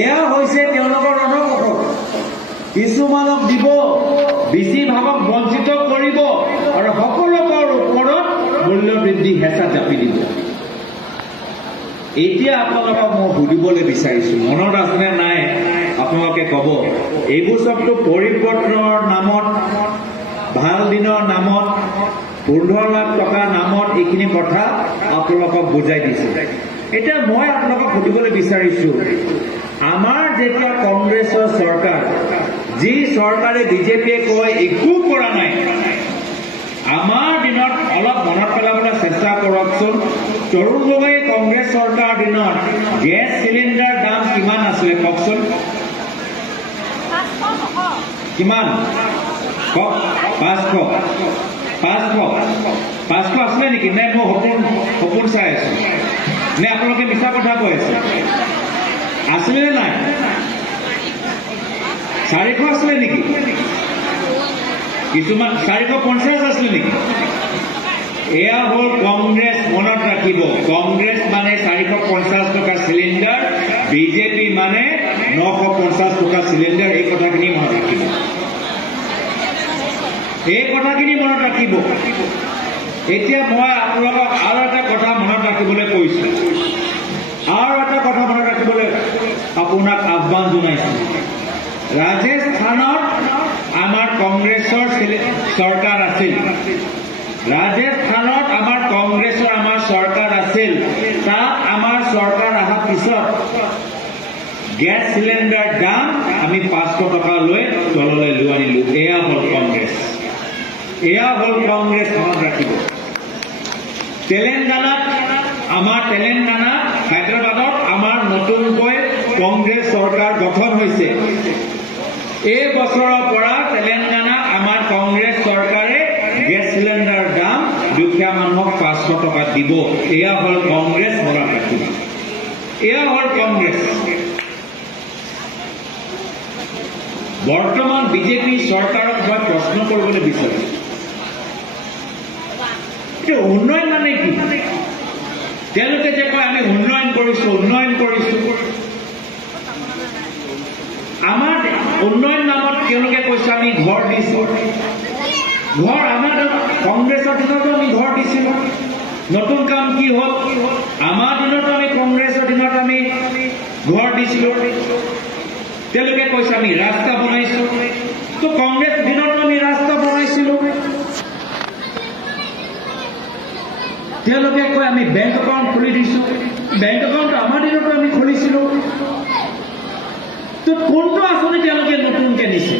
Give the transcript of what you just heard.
এয়া হৈছে তেওঁলোকৰ ৰণকৌশল। কিছুমানক দিব, বেছিভাগক বঞ্চিত কৰিব আৰু সকলোকৰ ওপৰত মূল্য বৃদ্ধি হেঁচা জাপি দিব। এতিয়া আপোনালোকক মই সুধিবলৈ বিচাৰিছো, মনত আছেনে নাই আপোনালোকে ক'ব। এইবোৰ চবটো পৰিৱৰ্তনৰ নামত, ভাল দিনৰ নামত, 15 লাখ টকাৰ নামত এইখিনি কথা আপোনালোকক বুজাই দিছে। এতিয়া মই আপোনালোকক সুধিবলৈ বিচাৰিছো, আমাৰ যেতিয়া কংগ্ৰেছৰ চৰকাৰ, যি চৰকাৰে বিজেপিয়ে কয় একো কৰা নাই, আমাৰ দিনত অলপ মনত পেলাবলৈ চেষ্টা কৰকচোন। তৰুণ গগৈ কংগ্ৰেছ চৰকাৰৰ দিনত গেছ চিলিণ্ডাৰ দাম কিমান আছিলে কওকচোন? কিমান কওক? 500 আছিলে নেকি? নে মই সপোন চাই আছো? নে আপোনালোকে মিছা কথা কৈ আছে? আছিলে নে নাই? 400 আছিলে নেকি? কিছুমান 450 আছিলে নেকি? এয়া হ'ল কংগ্ৰেছ। মনত ৰাখিব, কংগ্ৰেছ মানে 450 টকা চিলিণ্ডাৰ, বিজেপি মানে 950 টকা চিলিণ্ডাৰ। এই কথাখিনি মনত ৰাখিব, এই কথাখিনি মনত ৰাখিব। এতিয়া মই আপোনালোকক আৰু এটা কথা মনত ৰাখিবলৈ কৈছো, আৰু এটা কথা মনত ৰাখিবলৈ আপোনাক আহ্বান জনাইছো। ৰাজস্থানত আমাৰ কংগ্ৰেছৰ চৰকাৰ আছিল, ৰাজস্থানত আমাৰ কংগ্ৰেছৰ চৰকাৰ আছিল। তাত আমাৰ চৰকাৰ অহাৰ পিছত গেছ চিলিণ্ডাৰ দাম আমি 500 টকা লৈ তললৈ লৈ আনিলো। এয়া হ'ল কংগ্ৰেছ, এয়া হ'ল কংগ্ৰেছ। মনত ৰাখিব। তেলেংগানাত হায়দৰাবাদত আমাৰ নতুনকৈ কংগ্ৰেছ চৰকাৰ গঠন হৈছে। এই বছৰৰ পৰা তেলেংগানাত আমাৰ কংগ্ৰেছ চৰকাৰে গেছ চিলিণ্ডাৰ দাম দুখীয়া মানুহক 500 টকা দিব। এয়া হ'ল কংগ্ৰেছ। মনত ৰাখিব, এয়া হ'ল কংগ্ৰেছ। বৰ্তমান বিজেপি চৰকাৰক মই প্ৰশ্ন কৰিবলৈ বিচাৰিছো, উন্নয়ন মানে কি? তেওঁলোকে যে কয় আমি উন্নয়ন কৰিছো, উন্নয়ন কৰিছো। আমাৰ উন্নয়ন নামত তেওঁলোকে কৈছে আমি ঘৰ দিছো। ঘৰ আমাৰ কংগ্ৰেছৰ দিনতো আমি ঘৰ দিছিলো। নতুন কাম কি হ'ল? আমাৰ দিনতো আমি কংগ্ৰেছৰ দিনত আমি ঘৰ দিছিলো। তেওঁলোকে কৈছে আমি ৰাস্তা বনাইছো। তো কংগ্ৰেছ দিনতো আমি ৰাস্তা বনাইছিলো। তেওঁলোকে কয় আমি বেংক একাউণ্ট খুলি দিছো। বেংক একাউণ্ট আমাৰ দিনতো আমি খুলিছিলো। তো কোনটো আঁচনি তেওঁলোকে নতুনকে নিছে?